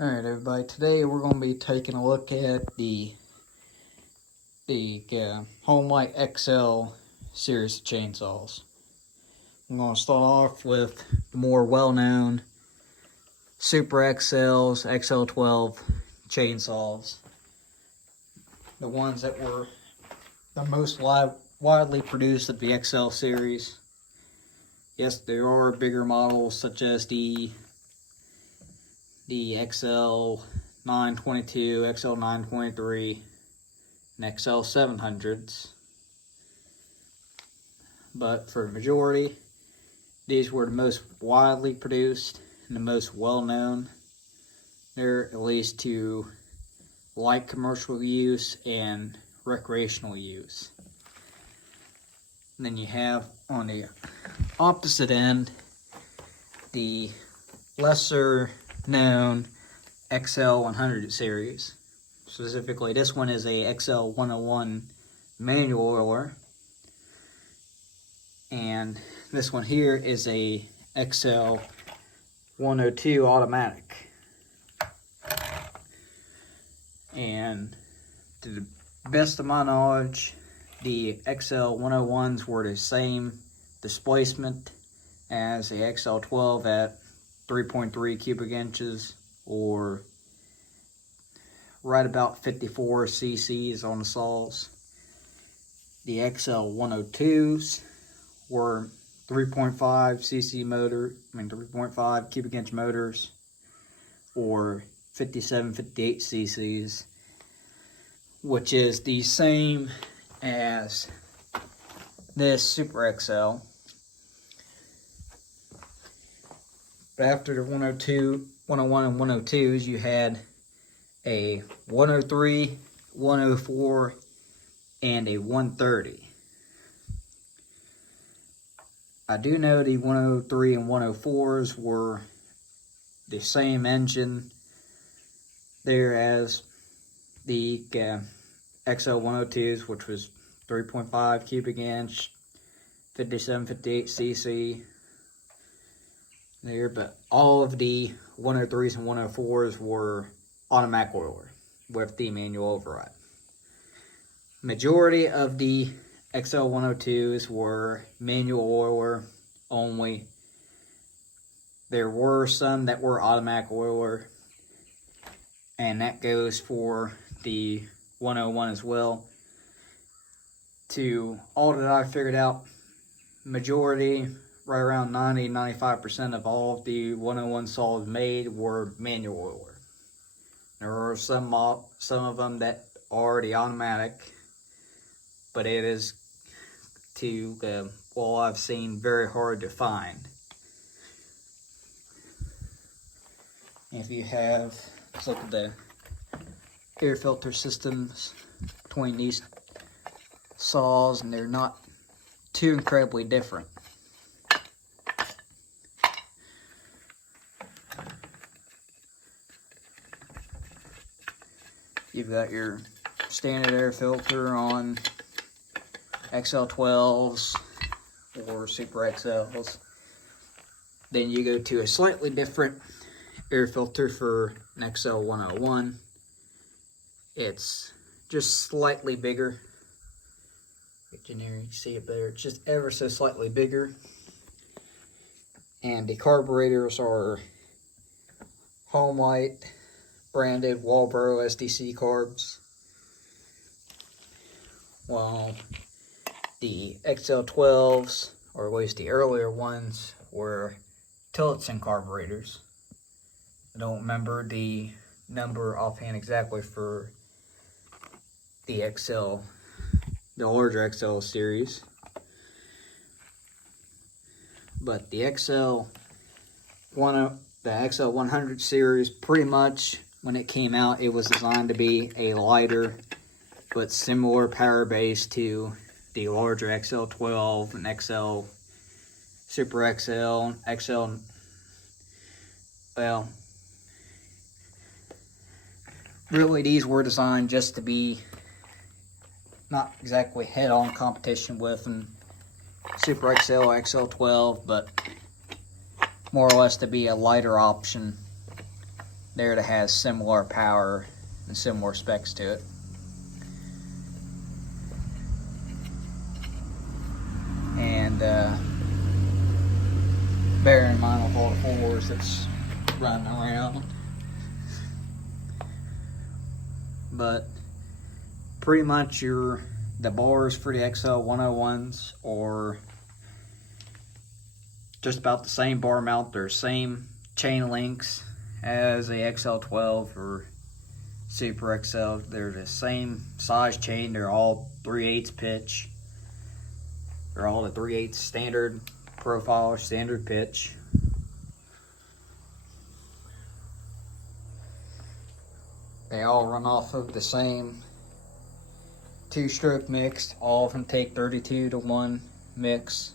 Alright everybody, today we're going to be taking a look at the Homelite XL series of chainsaws. I'm going to start off with the more well-known Super XLs, xl-12 chainsaws. The ones that were the most widely produced of the XL series. Yes, there are bigger models such as the xl-922, xl-923, and xl-700s. But for the majority, these were the most widely produced and the most well-known. They're at least to light commercial use and recreational use. And then you have on the opposite end the lesser known xl-100 series. Specifically, this one is a xl-101 manual oiler, and this one here is a xl-102 automatic. And to the best of my knowledge, the xl-101s were the same displacement as the xl-12 at 3.3 cubic inches, or right about 54 cc's on the saws. The xl-102s were 3.5 cc motor, 3.5 cubic inch motors, or 57, 58 cc's, which is the same as this Super XL. But after the 102, 101, and 102s, you had a 103, 104, and a 130. I do know the 103 and 104s were the same engine there as the XL-102s, which was 3.5 cubic inch, 57, 58 cc there, but all of the 103s and 104s were automatic oiler with the manual override. Majority of the XL-102s were manual oiler only. There were some that were automatic oiler, and that goes for the 101 as well. To all that I figured out, majority, right around 90-95% of all of the 101 saws made were manual oiler. There are some of them that are the automatic, but it is, to well, I've seen, very hard to find. If you have, let's look at the air filter systems between these saws, and they're not too incredibly different. You've got your standard air filter on xl-12s or Super XLs. Then you go to a slightly different air filter for an xl-101. It's just slightly bigger. Get in there, you can see it better. It's just ever so slightly bigger. And the carburetors are Homelite branded Walbro SDC carbs, while the xl-12s, or at least the earlier ones, were Tillotson carburetors. I don't remember the number offhand exactly for the larger XL series, but the XL-100 series, pretty much when it came out, it was designed to be a lighter but similar power base to the larger XL-12 and XL, Super XL, well, really these were designed just to be not exactly head-on competition with an Super XL or XL-12, but more or less to be a lighter option there that has similar power and similar specs to it. And bear in mind with all the fours that's running around. But pretty much the bars for the XL-101s are just about the same bar mount. They're same chain links as a XL-12 or Super XL. They're the same size chain. They're all 3/8 pitch. They're all the 3/8 standard profile or standard pitch. They all run off of the same 2-stroke mix. All of them take 32-to-1 mix.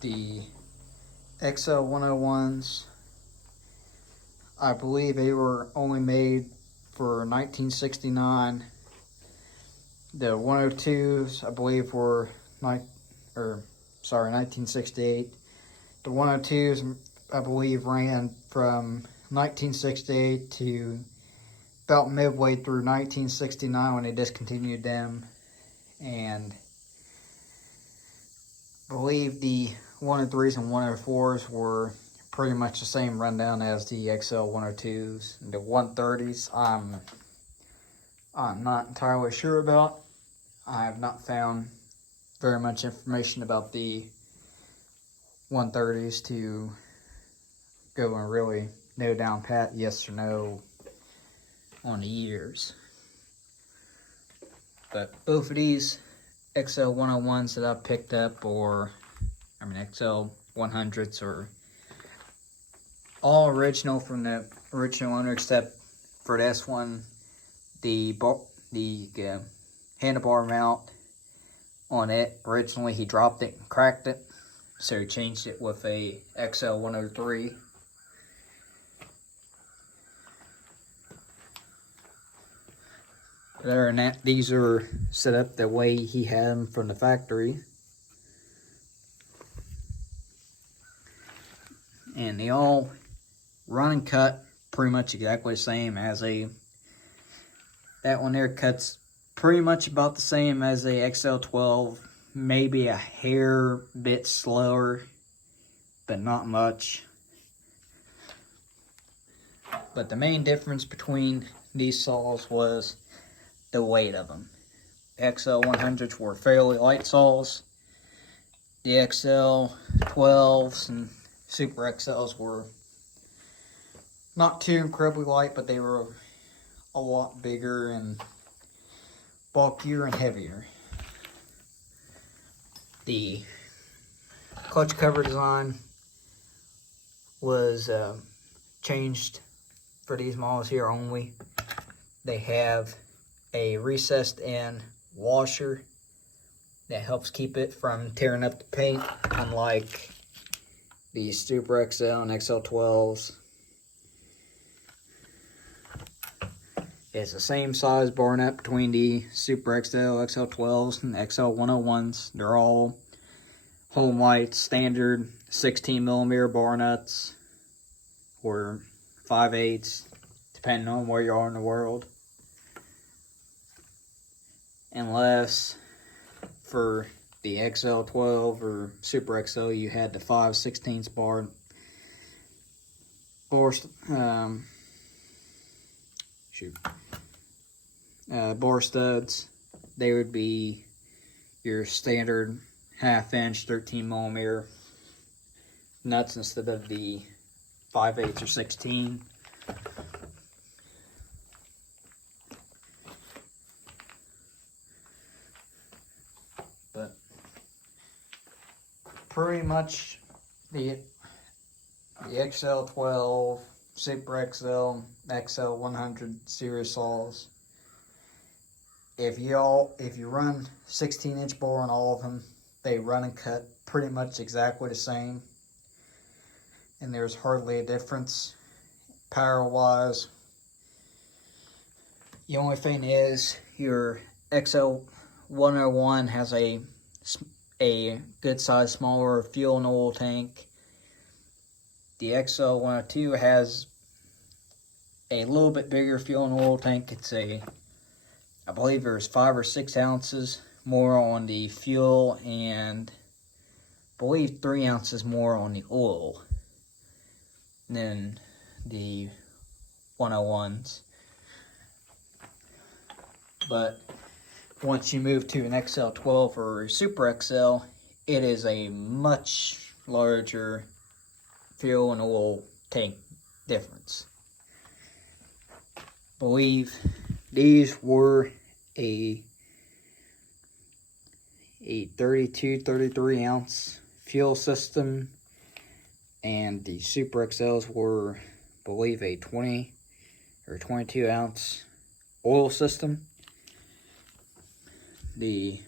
The XL-101s, I believe they were only made for 1969. The 102s, I believe, were 1968. The 102s, I believe, ran from 1968 to about midway through 1969 when they discontinued them. And I believe the 103s and 104s were pretty much the same rundown as the XL-102s. The 130s, I'm not entirely sure about. I have not found very much information about the 130s to go and really know down pat yes or no on the years. But both of these XL-101s that I picked up, XL-100s, are all original from the original owner, except for this one, the handlebar mount on it. Originally, he dropped it and cracked it, so he changed it with a XL-103. Other than that, these are set up the way he had them from the factory. And they all run and cut pretty much exactly the same as that one there cuts pretty much about the same as a XL-12, maybe a hair bit slower, but not much. But the main difference between these saws was the weight of them. The XL-100s were fairly light saws. The XL-12s and Super XLs were not too incredibly light, but they were a lot bigger and bulkier and heavier. The clutch cover design was changed for these models here only. They have a recessed in washer that helps keep it from tearing up the paint, unlike the Super XL and XL-12s. It's the same size bar nut between the Super XL, XL-12s, and XL-101s. They're all Homelite standard 16mm bar nuts, or 5/8, depending on where you are in the world. Unless for the XL-12 or Super XL you had the 5/16 bar bar studs. They would be your standard 1/2" 13mm nuts instead of the 5/8 or 16. But pretty much the XL-12, Super XL, XL-100 series saws, if you run 16-inch bar on all of them, they run and cut pretty much exactly the same, and there's hardly a difference power wise. The only thing is your XL-101 has a a good size smaller fuel and oil tank. The XL-100 has a little bit bigger fuel and oil tank. It's I believe there's 5 or 6 ounces more on the fuel and I believe 3 ounces more on the oil than the 101s. But once you move to an XL-12 or Super XL, it is a much larger fuel and oil tank difference. I believe these were a 33 ounce fuel system, and the Super XLs were, I believe, a 20 or 22 ounce oil system. The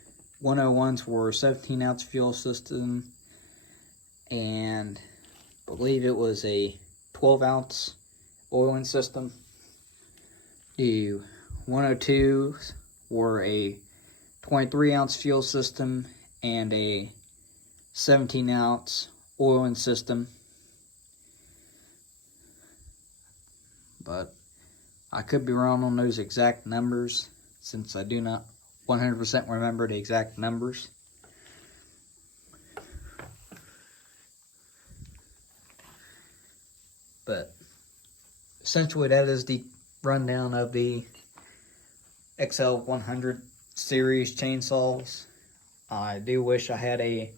101s were a 17 ounce fuel system, and I believe it was a 12 ounce oiling system. The 102s were a 23 ounce fuel system and a 17 ounce oiling system. But I could be wrong on those exact numbers, since I do not 100% remember the exact numbers. But essentially that is the rundown of the XL-100 series chainsaws. I do wish I had a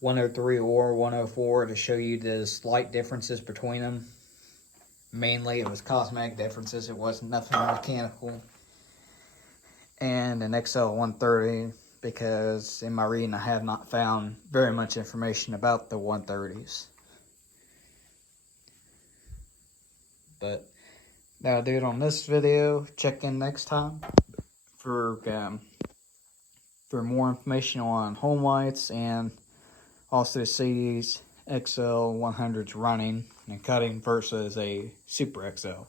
103 or 104 to show you the slight differences between them. Mainly it was cosmetic differences, it wasn't nothing mechanical. And an XL-130, because in my reading I have not found very much information about the 130s. But that'll do it on this video. Check in next time for more information on Homelites, and also see these XL-100s running and cutting versus a Super XL.